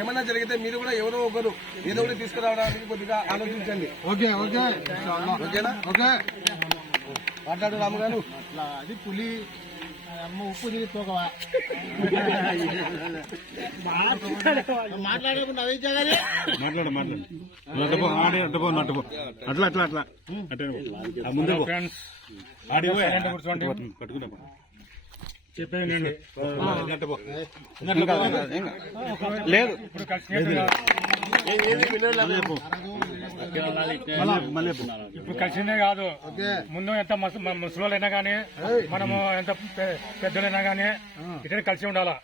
ఏమన్నా జరిగితే మీరు కూడా ఎవరో ఒకరు ఏదో ఒకటి తీసుకురావడానికి కొద్దిగా ఆలోచించండి. ఓకేనా? ఓకే, మాట్లాడు రాము గారు. అది పులి ఉప్పు తిని తోకవా మాట్లాడకుండా అవి అట్లా అట్లా అట్లా ముందు పట్టుకున్నా చెప్పేది లేదు. ఇప్పుడు కలిసిందే కాదు, ముందు ఎంత ముసలోళ్ళైనా కానీ మనము ఎంత పెద్దలైనా కానీ ఇట్లా కలిసి ఉండాలా.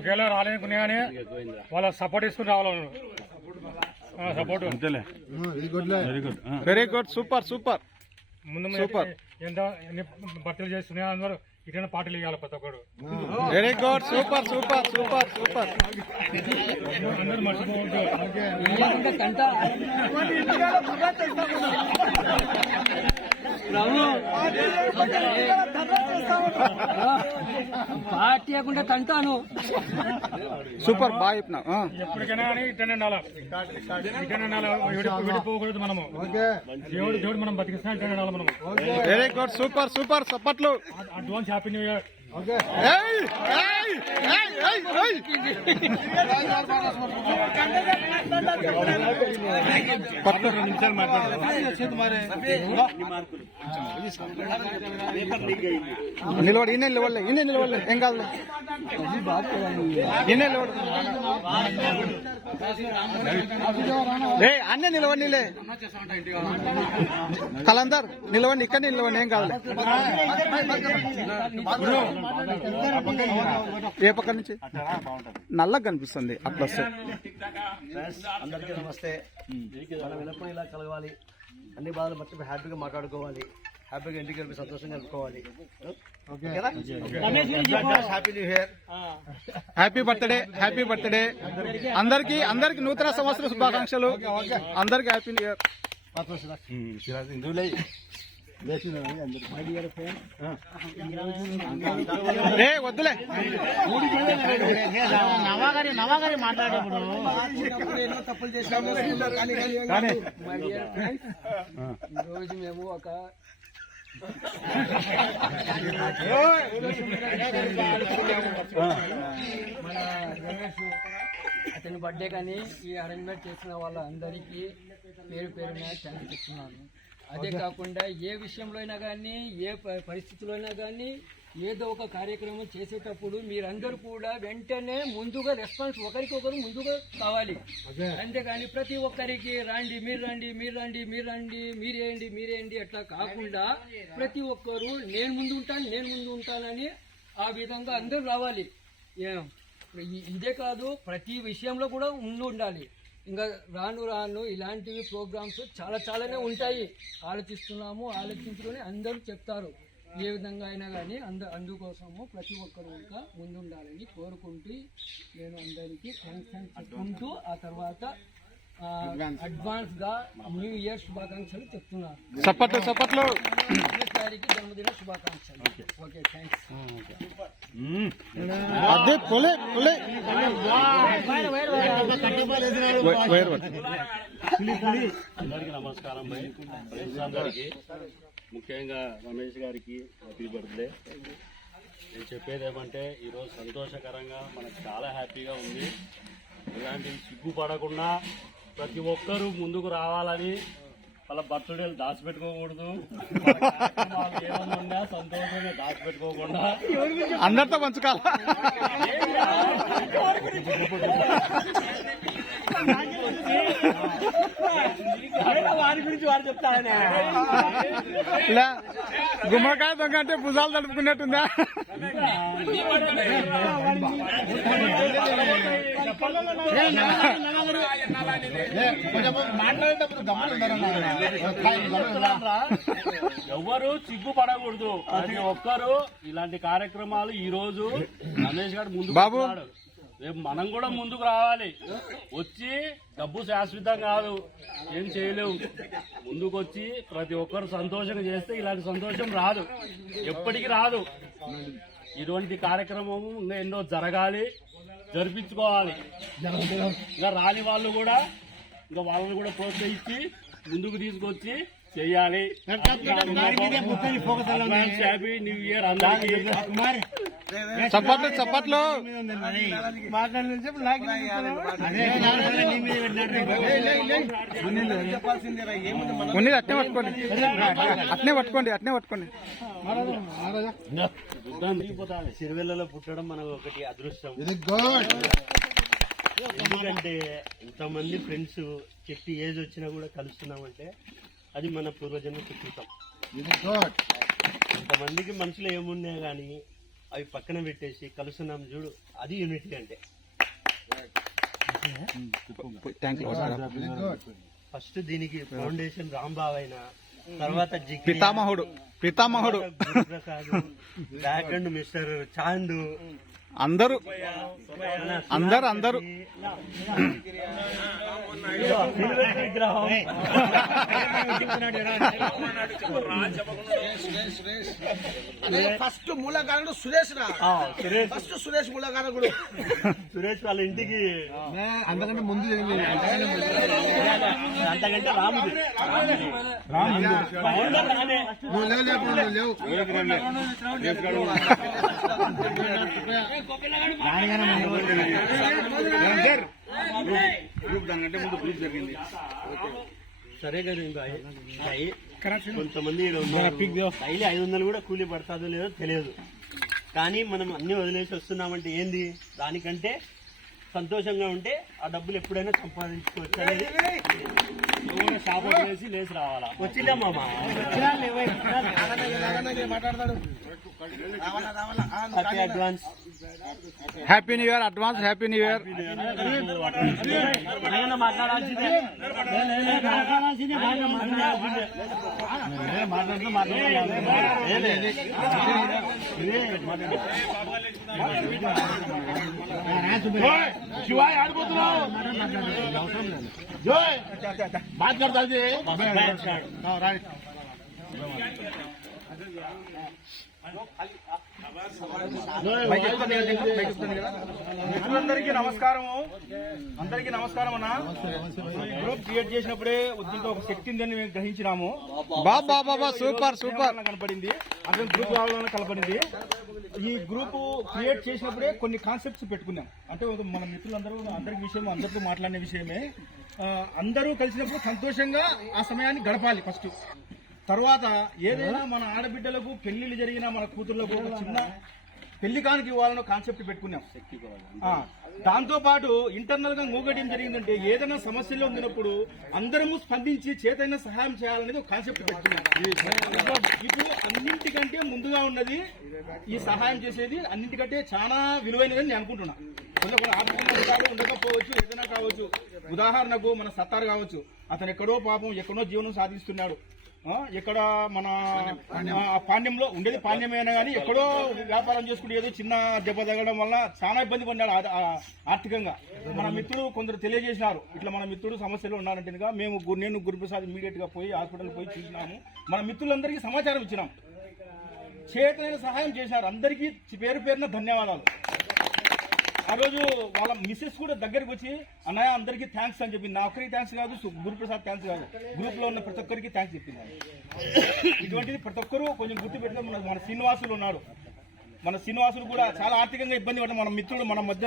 ఒకేలా రాలేనుకునే కానీ వాళ్ళ సపోర్ట్ తీసుకుని రావాలి. Support very good, super super. ముందు ఎంత ఎన్ని భర్తలు చేస్తున్నాయో అందరూ ఇట్లా పాటలు ఇవ్వాలి ప్రతి ఒక్కరు. Very good, super super super super. అందరూ మర్చిపోవద్దు. పార్టీ లేకుండా తంటాను. సూపర్ బాగా చెప్పినా. ఎప్పటికైనా కానీ ఇట్లనే ఉండాలి, ఇట్లనే ఉండాలి. విడిపోకూడదు. మనము దేవుడు మనం బతికిస్తున్నా ఇట్లనే ఉండాలి మనము. Very good, super super. సప్పట్లు. Advance happy new year. 10 నిమిషాలు మాట్లాడారు. నిలబడి ఈయన నిలబడలే, ఈయన నిలబడలే, ఏం కాదు. ఈయన నిలబడు, అన్నీ నిలవండిలే. కలందర్ నిలవండి, ఇక్కడ నిలవండి, ఏం కాదు. ఏ పక్క నుంచి నల్లగా కనిపిస్తుంది అట్లా వస్తే. అందరికీ నమస్తే. మనం ఎప్పుడు ఇలా కలగాలి, అన్ని బాధలు మర్చిపోయి హ్యాపీగా మాట్లాడుకోవాలి, హ్యాపీగా ఇంటికి వెళ్ళి సంతోషంగా గడుపుకోవాలి. Happy new year, happy birthday, happy birthday అందరికి. అందరికి నూతన సంవత్సర శుభాకాంక్షలు. అందరికి హ్యాపీ న్యూ ఇయర్. వద్దులే, నవాగారి మాట్లాడేప్పుడు ఎన్నో తప్పులు చేసాము. ఈరోజు మేము ఒక మన గణేష్ అతని బర్త్డే కానీ ఈ అరేంజ్మెంట్ చేసిన వాళ్ళందరికీ పేరు పేరున థ్యాంక్స్ చెప్తున్నాను. అదే కాకుండా ఏ విషయంలో అయినా కానీ, ఏ పరిస్థితిలో అయినా కానీ, ఏదో ఒక కార్యక్రమం చేసేటప్పుడు మీరందరూ కూడా వెంటనే ముందుగా రెస్పాన్స్ ఒకరికొకరు ముందుగా కావాలి. అంతేగాని ప్రతి ఒక్కరికి రండి, మీరు రండి, మీరు రండి, మీరు రండి, మీరేయండి, మీరేయండి అట్లా కాకుండా ప్రతి ఒక్కరు నేను ముందు ఉంటానని ఆ విధంగా అందరూ రావాలి. ఇదే కాదు, ప్రతి విషయంలో కూడా ఉండాలి. ఇంకా రాను ఇలాంటివి ప్రోగ్రామ్స్ చాలానే ఉంటాయి. ఆలోచించుకొని అందరూ చెప్తారు. ఏ విధంగా అయినా కానీ అందుకోసము ప్రతి ఒక్కరు ఇంకా ముందుండాలని కోరుకుంటూ నేను అందరికీ థ్యాంక్స్ చెప్పుకుంటూ ఆ తర్వాత అడ్వాన్స్ గా న్యూ ఇయర్ శుభాకాంక్షలు చెప్తున్నాను. సప్పట్లు గారికి జన్మదిన శుభాకాంక్షలు. Okay, thanks. అందరికీ నమస్కారం. అందరికీ ముఖ్యంగా రమేష్ గారికి హ్యాపీ బర్త్డే. నేను చెప్పేది ఏమంటే ఈరోజు సంతోషకరంగా మనకు చాలా హ్యాపీగా ఉంది. ఇలాంటి సిగ్గుపడకుండా ప్రతి ఒక్కరూ ముందుకు రావాలని, వాళ్ళ బర్త్డేలు దాచిపెట్టుకోకూడదు. ఏమన్నా ఉన్నా సంతోషంగా దాచిపెట్టుకోకుండా అందరితో పంచుకోవాలి. వారి గురించి వారు చెప్తారనే గుమ్మడికాయ దొంగ అంటే భుజాలు తడుపుకున్నట్టుందా? ఎవరు సిగ్గుపడకూడదు. ప్రతి ఒక్కరు ఇలాంటి కార్యక్రమాలు ఈ రోజు రమేష్ గారు ముందు బాబు, రేపు మనం కూడా ముందుకు రావాలి. వచ్చి డబ్బు శాశ్వతం కాదు, ఏం చేయలేవు. ముందుకు వచ్చి ప్రతి ఒక్కరు సంతోషంగా చేస్తే ఇలాంటి సంతోషం రాదు, ఎప్పటికీ రాదు. ఇటువంటి కార్యక్రమం ఇంకా ఎన్నో జరగాలి, జరిపించుకోవాలి. ఇంకా రాని వాళ్ళు కూడా ఇంకా వాళ్ళని కూడా ప్రోత్సహించి ముందుకు తీసుకొచ్చి చెయ్యాలి. హ్యాపీ న్యూ ఇయర్ అందరికీ. చప్పట్లు చప్పట్లు. చెప్పాల్సిందేరా ఏముంది మన ఉన్నది అట్నే పట్టుకోండి, అట్నే పట్టుకోండి, అట్నే పట్టుకోండి. సిరివెల్లలో పుట్టడం మనకు ఒకటి అదృష్టం. ఎందుకంటే ఇంతమంది ఫ్రెండ్స్ చెప్పి ఏజ్ వచ్చినా కూడా కలుస్తున్నామంటే అది మన పూర్వజన్మ సుకృతం. ఇంతమందికి మనసులో ఏమున్నాయి కానీ అవి పక్కన పెట్టేసి కలుస్తున్నాం చూడు, అది యూనిటీ అంటే. ఫస్ట్ దీనికి ఫౌండేషన్ రాంబాబు అయినా, తర్వాత పితామహుడు Prasad, back and mister Chandu, అందరూ అందరూ విగ్రహం ఫస్ట్ మూలకారుడు సురేష్ రా. ఫస్ట్ సురేష్ మూలకారకుడు. సురేష్ వాళ్ళ ఇంటికి అంతకంటే ముందు అంతకంటే రాముడు లేవు సరే కదా. కొంతమంది డైలీ 500 కూడా కూలీ పడుతుందో లేదో తెలియదు, కానీ మనం అన్ని వదిలేసి వస్తున్నామంటే ఏంది, దానికంటే సంతోషంగా ఉంటే ఆ డబ్బులు ఎప్పుడైనా సంపాదించుకోవచ్చు అనేది. షాప్ వేసి లేచి రావాలా. వచ్చిందా మామ? మాట్లాడతాడు. Happy advance. Happy new year advance. Happy new year. మాట్లాడాల్సిందే. శివాయ్ ఆడిపోతున్నావు. మాట్లాడతాది మిత్రులందరికీ నమస్కారము. అందరికీ నమస్కారం అన్న. గ్రూప్ క్రియేట్ చేసినప్పుడే దీంట్లో ఒక శక్తి ఉందని మేము గ్రహించినాము. బాబా సూపర్ సూపర్ కనపడింది. అసలు గ్రూప్ కావాలని కనపడింది. ఈ గ్రూప్ క్రియేట్ చేసినప్పుడే కొన్ని కాన్సెప్ట్స్ పెట్టుకున్నాం. అంటే మన మిత్రులందరూ అందరితో మాట్లాడిన విషయమే. అందరూ కలిసినప్పుడు సంతోషంగా ఆ సమయాన్ని గడపాలి ఫస్ట్. తర్వాత ఏదైనా మన ఆడబిడ్డలకు పెళ్లిళ్ళు జరిగినా మన కూతుర్లకు ఒక చిన్న పెళ్లి కానుక ఇవ్వాలన్న కాన్సెప్ట్ పెట్టుకున్నాం. దాంతో పాటు ఇంటర్నల్ గా ఇంకొకటి ఏం జరిగిందంటే ఏదైనా సమస్యలో ఉన్నప్పుడు అందరము స్పందించి చేతైనా సహాయం చేయాలనేది ఒక కాన్సెప్ట్ పెట్టుకున్నాం. ఇప్పుడు అన్నింటికంటే ముందుగా ఉన్నది ఈ సహాయం చేసేది, అన్నింటికంటే చాలా విలువైనదని నేను అనుకుంటున్నా. కొన్ని ఆర్థికంగా ఉండకపోవచ్చు, ఏదైనా కావచ్చు. ఉదాహరణకు మన సత్తారు కావచ్చు, అతను ఎక్కడో పాపం ఎక్కడో జీవనం సాధిస్తున్నాడు. ఎక్కడ మన పాండ్యంలో ఉండేది పాండ్యమైనా కానీ ఎక్కడో వ్యాపారం చేసుకుంటే ఏదో చిన్న దెబ్బ తగలడం వల్ల చాలా ఇబ్బంది పడ్డాడు ఆర్థికంగా. మన మిత్రుడు కొందరు తెలియజేసినారు, ఇట్లా మన మిత్రుడు సమస్యలో ఉన్నారంటే నేను గురుప్రసాద్ ఇమీడియట్ గా పోయి హాస్పిటల్ పోయి చూసినాము. మన మిత్రులందరికీ సమాచారం ఇచ్చినాం, చేతనైన సహాయం చేశారు. అందరికీ పేరు పేరున ధన్యవాదాలు. ఆ రోజు వాళ్ళ మిస్సెస్ కూడా దగ్గరికి వచ్చి అన్నయ్య అందరికీ థ్యాంక్స్ అని చెప్పింది. నా ఒక్కరికి థ్యాంక్స్ కాదు, గురుప్రసాద్ థ్యాంక్స్ కాదు, గ్రూప్ లో ఉన్న ప్రతి ఒక్కరికి థ్యాంక్స్ చెప్పింది. ఇటువంటిది ప్రతి ఒక్కరూ కొంచెం గుర్తుపెట్టుకుని మన శ్రీనివాసులు ఉన్నాడు. మన శ్రీనివాసులు కూడా చాలా ఆర్థికంగా ఇబ్బంది పడ్డ మన మిత్రుడు మన మధ్య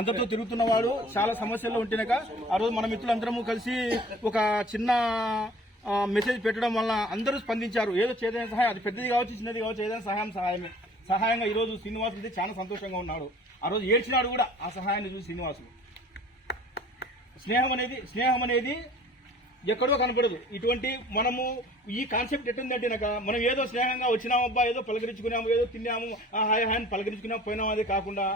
అందరితో తిరుగుతున్నవాడు. చాలా సమస్యల్లో ఉంటేనాక ఆ రోజు మన మిత్రులందరము కలిసి ఒక చిన్న మెసేజ్ పెట్టడం వల్ల అందరూ స్పందించారు. ఏదో చేదైన సహాయం, అది పెద్దది కావచ్చు చిన్నది కావచ్చు, ఏదైనా సహాయంగా ఈ రోజు శ్రీనివాసులు చాలా సంతోషంగా ఉన్నాడు. ఆ రోజు ఏడ్చినాడు కూడా ఆ సహాయాన్ని చూసి శ్రీనివాసులు. స్నేహం అనేది ఎక్కడో కనపడదు. ఇటువంటి మనము ఈ కాన్సెప్ట్ ఎట్టుందంటే మనం ఏదో స్నేహంగా వచ్చినామబ్బా, ఏదో పలకరించుకున్నాము, ఏదో తిన్నాము, హాయ్ హాయ్ పోయినాము, అదే కాకుండా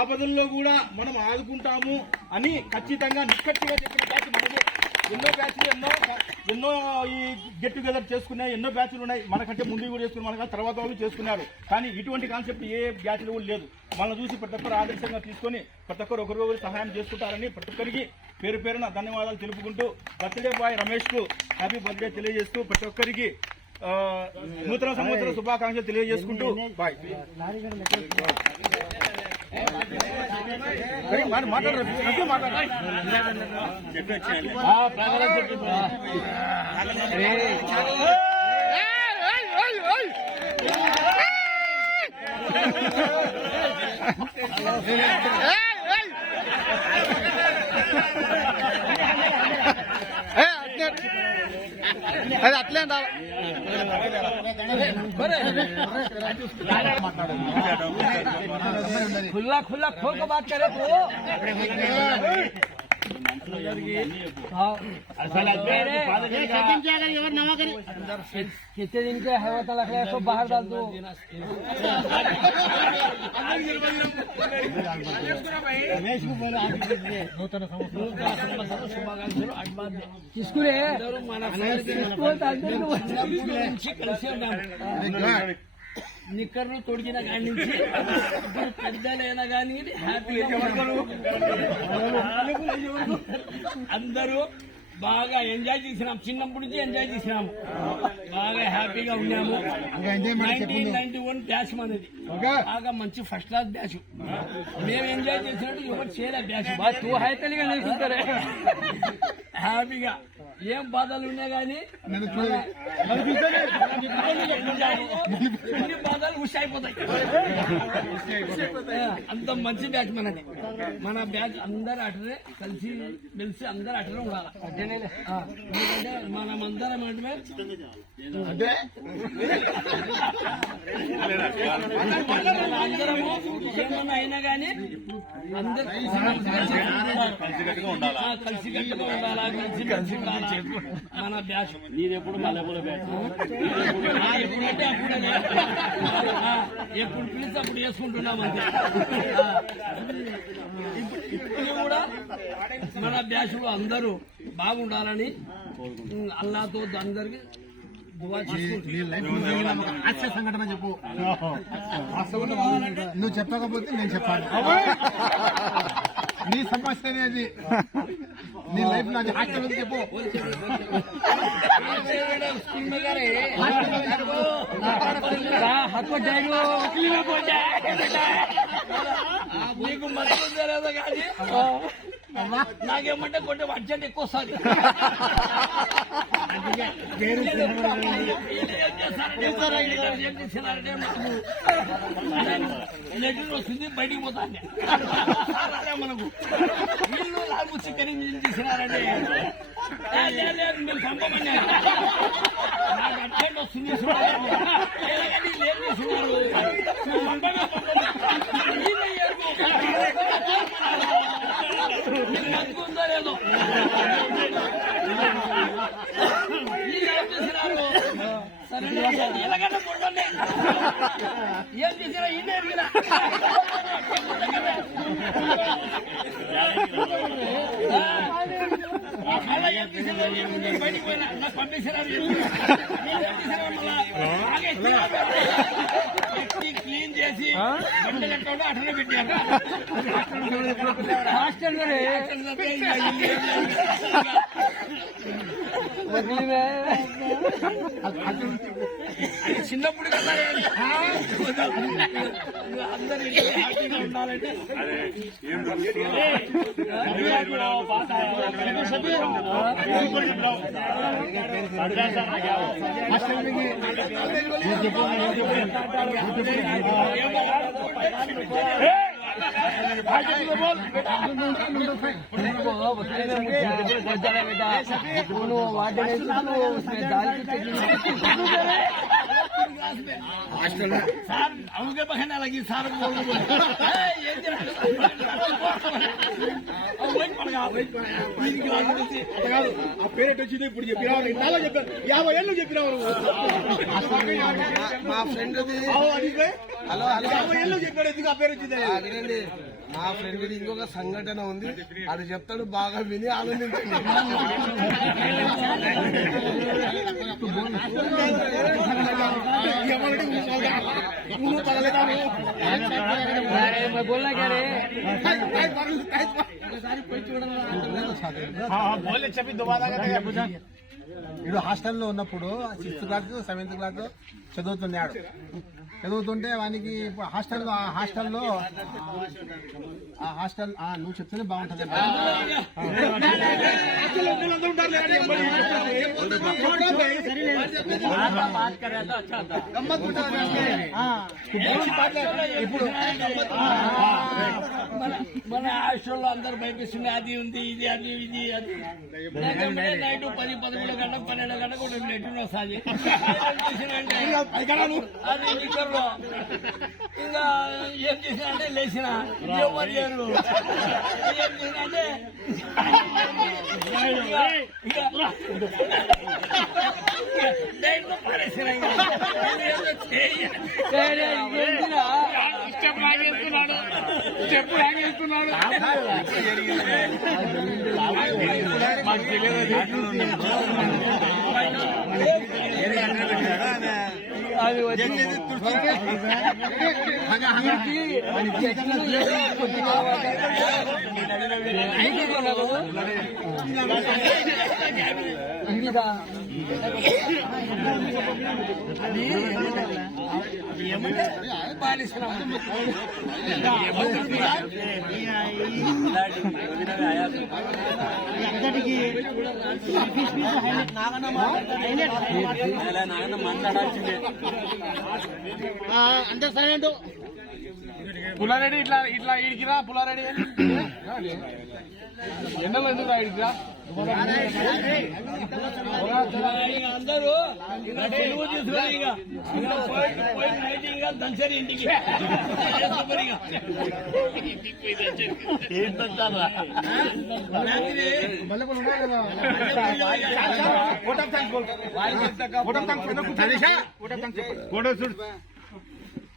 ఆపదల్లో కూడా మనం ఆదుకుంటాము అని ఖచ్చితంగా నిక్కచ్చిగా చెప్పిన బ్యాచ్ మనదే. ఎన్నో బ్యాచ్లు ఎన్నో ఈ గెట్ టుగెదర్ చేసుకున్నాయి, ఎన్నో బ్యాచ్లు ఉన్నాయి. మనకంటే ముందు కూడా చేసుకున్నారు, మనకంటే తర్వాత వాళ్ళు చేసుకున్నారు. కానీ ఇటువంటి కాన్సెప్ట్ ఏ బ్యాచ్లు కూడా లేదు. మనల్ని చూసి ప్రతి ఒక్కరు ఆదర్శంగా తీసుకొని ప్రతి ఒక్కరు ఒకరికొకరు సహాయం చేసుకుంటారని ప్రతి ఒక్కరికి పేరు పేరున ధన్యవాదాలు తెలుపుకుంటూ బర్త్డే బాయ్ రమేష్ కు హ్యాపీ బర్త్డే తెలియజేస్తూ ప్రతి ఒక్కరికి నూతన సంవత్సర శుభాకాంక్షలు తెలియజేసుకుంటూ బాయ్. మాట్లాడరు. అది అట్లే खुला खुला खोल के बात करे तो कितने दिन के है वो लग रहा है सब बाहर डाल दो किसको रे నిక్కర్లు తొడిగిన కాడి నుంచి పెద్దలైనా కానీ హ్యాపీగా అందరూ బాగా ఎంజాయ్ చేసినాం. చిన్నప్పటి నుంచి ఎంజాయ్ చేసినాము, బాగా హ్యాపీగా ఉన్నాము. 1991 బ్యాచ్ మనది, బాగా మంచి ఫస్ట్ క్లాస్ బ్యాచ్. మేము ఎంజాయ్ చేసినట్టు ఎవరు చేయలే బ్యాచ్. హ్యాపీగా ఏం బాధలు ఉన్నా కానీ ఎన్ని బాధలు ఉష్ అయిపోతాయి. అంత మంచి బ్యాచ్ మనది. మన బ్యాచ్ అందరు అటనే కలిసి మెలిసి అందరు అటనే ఉండాలి. ఎందుకంటే మనమందరం అంటే అందరము ఏమన్నా అయినా కానీ అందరు కలిసికట్టుగా ఉండాలా, కలిసి ఉండాలా. మన బ్యాచ్ నీదెప్పుడు మల్లెపూల బ్యాచ్, ఎప్పుడంటే అప్పుడే ఎప్పుడు పిలిచి అప్పుడు వేసుకుంటున్నాం అంతే. ఇప్పుడు కూడా మన బ్యాచ్ లో అందరూ బాగుండాలని అల్లాతో అందరికి దువా చేసుకుంటున్నాం. హాస్య సంఘటన చెప్పు. నువ్వు చెప్పకపోతే నేను చెప్పాలి. నీ సమస్య అనేది నీ లైఫ్ లో అది హాస్టల్ ఉంది చెప్పు. నీకు మద్దతు తెలియదు కానీ నాకేమంటే కొంచెం అర్జెంట్ ఎక్కువ వస్తుంది. లెటర్ వస్తుంది, బయటికి పోతాండి మనకు. వీళ్ళు నాకు చికెన్ ఇంజిన్ తీసినారంటే మేము పంపమని నాకు అర్జెంట్ వస్తుంది. లేట్ చేస్తున్నారు ఉందో లేదో ఏం చేసినారు. సరే ఎలాగన్నా కొట్టండి, ఏం చేసినా ఇన్ని ఎరిగినా మళ్ళా ఏం చేసినా బయటికి పోయినా నాకు పంపించినారు. క్లీన్ చేసి బట్టలు ఎక్కడ అటనే పెట్టారు. హాస్టల్ చిన్నప్పుడు కదా అందరూ హ్యాపీగా ఉండాలంటే సార్ అవుగే బహన లగి సార్ ఆ పేరెట్ వచ్చింది. ఇప్పుడు చెప్పినా చాలా చెప్పారు, 50 ఏళ్ళు చెప్పినా మా ఫ్రెండ్ హలో 50 ఏళ్ళు చెప్పాడు. ఎందుకు ఆ పేరు వచ్చింది? వినండి, మా ఫ్రెండ్ ఇంకొక సంఘటన ఉంది, అది చెప్తాడు, బాగా విని ఆనందించండి. बोलना क्या रे? बोले छवि दोबारा వీడు హాస్టల్లో ఉన్నప్పుడు 6th క్లాస్ 7th క్లాస్ చదువుతుంటే వానికి హాస్టల్లో నువ్వు చెప్తేనే బాగుంటుంది. ఇప్పుడు మన హాస్టల్లో అందరూ భయపిస్తుంది, అది ఉంది ఇది అది ఇది అది నైట్ 10-11 గంటలకు 12 గంటలకు నెట్టిన వస్తుంది. అది నిక్కర్లో ఇంకా ఏం చేసినా అంటే లేచిన ఎవరు లేరు, ఏం చేసినా అంటే పడేసిన స్టెప్ లాగేస్తున్నాడు, స్టెప్ లాగేస్తున్నాడు. మాకు తెలియదు అది మాట్లాడాల్సిందే. అంటే సరే పుల్లారెడ్డి ఇట్లా ఇట్లా ఇడికిరా. పుల్లారెడ్డి ఎండలో ఎందుకు రా ఇడికిరా? అందరూ తెలుగు తీసుకొని ఇక దంచరి ఇంటికి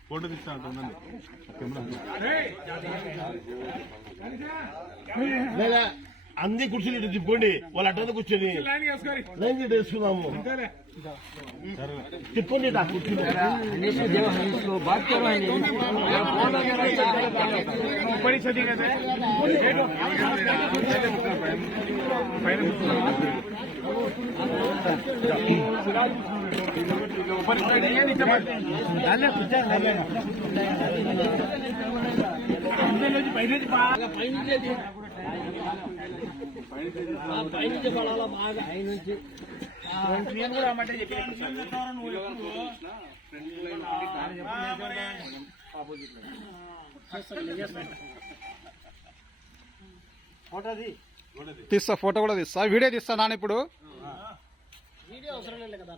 ఫోటో తీస్తా ఉంటుందండి. లేదా అన్ని కూర్చుని తిప్పుకోండి, వాళ్ళు అట్లా కూర్చొని లైన్ వేసుకున్నాము. తిప్పండి కూర్చుని పైనుంచి పడాలా బాగా పైనుంచి తీస్తా, ఫోటో కూడా తీస్తా, వీడియో తీస్తా నాన్న. ఇప్పుడు వీడియో అవసరం లేదు కదా.